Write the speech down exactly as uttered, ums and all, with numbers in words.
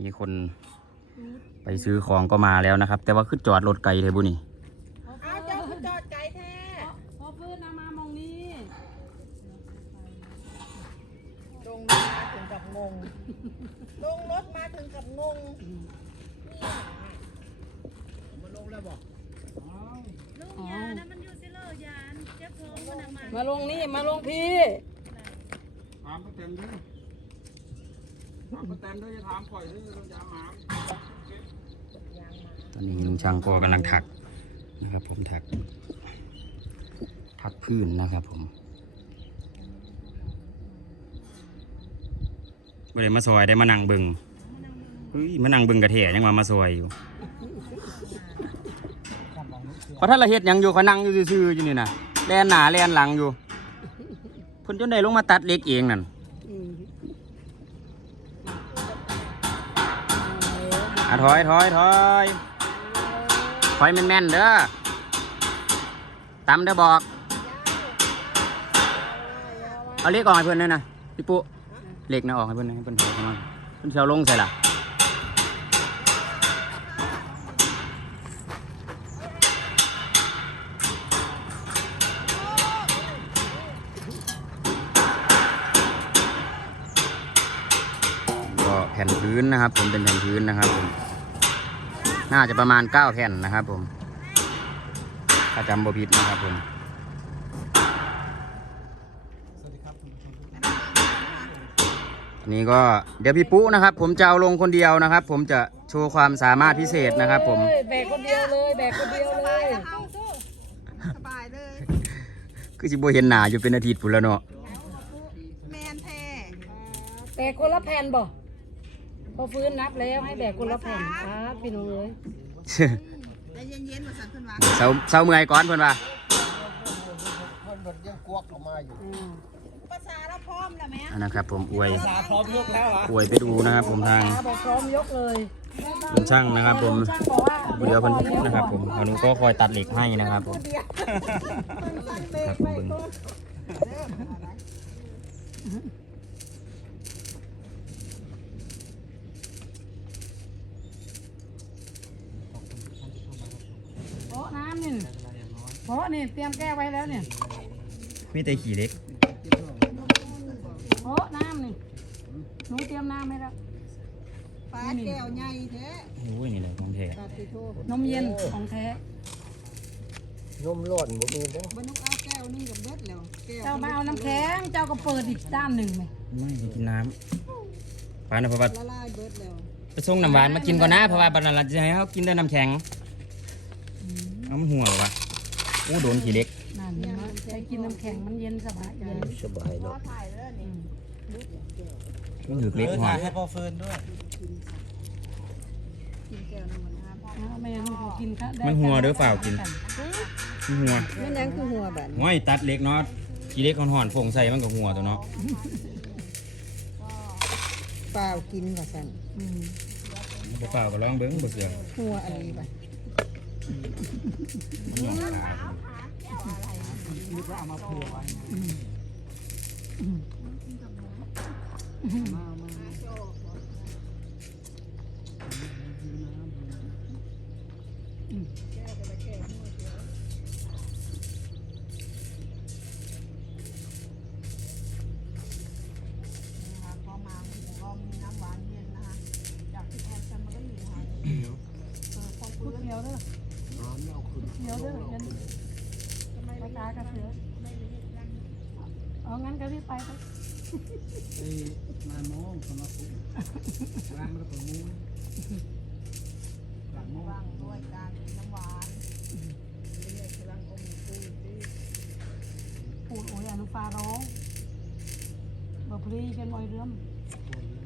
นี่คนไปซื้อของก็มาแล้วนะครับแต่ว่าขึ้นจอดรถไกลเทบุนี่อ้าวเจ้าขึ้นจอดไกลแท้พอพื้นนะมามองนี้ลงรถมาถึงกับงงลงรถมาถึงกับงงนี่มันลงแล้วบอกลุงยานะมันอยู่ซิเลอร์ยานเจ็บท้องมันมามาลงนี่มาลงพี่ถามป้าแตนด้วยถามป้าแตนด้วยจะถามก่อยด้วยเราจะหมาตอนนี้ลุงช่างก็กำลังถักนะครับผมถักถักพื้นนะครับผมบ่ได้มาซอยได้มานั่งเบึงเฮ้ยมานั่งเบึงกระเทะยังมามาซอยอยู่เพราะถ้าเราเฮ็ดยังอยู่เขานั่งอยู่ซื่อๆอยู่นี่นะแลนหนาแลนหลังอยู่เพิ่นจนได้ลงมาตัดเล็กเองนั่นอ่ะถอยถอยถอยถอยแม่นๆเด้อตำเด้อบอกเอาเล็กออกให้เพื่อนเลยนะพี่ปุ๊เล็กนะออกให้เพื่อนให้เพื่อนถอยเข้ามาเพื่อนเชียวลงใส่ละก็แผ่นพื้นนะครับผมเป็นแผ่นพื้นนะครับผมน่าจะประมาณเก้าแผ่นนะครับผมถ้าจำบ่ผิดนะครับผมนี่ก็เดี๋ยวพี่ปุ๊นะครับผมจะเอาลงคนเดียวนะครับผมจะโชว์ความสามารถพิเศษนะครับผมแบกคนเดียวเลยแบกคนเดียวเลยสบายเลยคือสิบ่เห็นหน้าอยู่เป็นอาทิตย์พุ่นแล้วเนาะแมนแท้แบกคนละแผ่นบ่พอฟื้นนับแล้วให้แบกคนละแผ่นครับพี่น้องเอ้ยใจเย็นๆมาสั่นเพิ่นว่าเซาเซาเมื่อยก่อนเพิ่นว่าเพิ่นเพิ่นยังกวกออกมาอยู่ภาษาเราพร้อมแล้วแม่นะครับผมอวยภาษาพร้อมยกแล้วเหรออวยไปดูนะครับผมทางบอกพร้อมยกเลยลุงช่างนะครับผมเดี๋ยวเพิ่นนะครับผมอนุก็คอยตัดเหล็กให้นะครับผมครับผมเพราะน้ำนี่เพราะนี่เตรียมแก้ไว้แล้วเนี่ยมีแต่ขี้เล็กเพราะน้ำนี่หนูเตรียมน้ำให้แล้วปลาแก้วใหญ่แท้โอ้ยนี่แหละของแท้นมเย็นของแท้นมร้อนบ่มีเด้อบรรทุกเอาแก้วนึงกับเบิดแล้วเจ้ามาเอาน้ำแข็งเจ้าก็เปิดอีกด้านหนึ่งไหมไม่กินน้ำปลาเนาะเพราะว่าละลายเบิดแล้วไปส่งน้ำหวานมากินก่อนนะเพราะว่าปานนั้นเราจะให้เขากินแต่น้ำแข็งเอามันหัววะโอ้โดนขี้เล็กนั่นนะไปกินน้ำแข็งมันเย็นสบายเย็นสบายเนาะมันถือเล็กหัวให้พ่อเฟิร์นด้วยแม่ลูกกินค่ะมันหัวหรือเปล่ากินมันหัวไม่นั่งคือหัวแบบห้อยตัดเล็กเนาะขี้เล็กห่อนๆฝงใส่มันกับหัวตัวเนาะเปล่ากินว่าสั่นบ่เปล่าก็ร้องเบิ้งบ่เสือหัวอะไรไปนี่ก็เอามาเผื่อไว้มามาเดี๋ยวเด้อเดี๋ยวเด้อยันไปตากระเสือเอางั้นก็รีบไปไปไอ้นายมองสมาคมร้านมันก็มูร้านมองด้วยการน้ำหวานเรียกพลังองค์ปู่ที่ปูดโอ้ยอนุฟ้าร้องบ่พลีเป็นมอยเรื่อม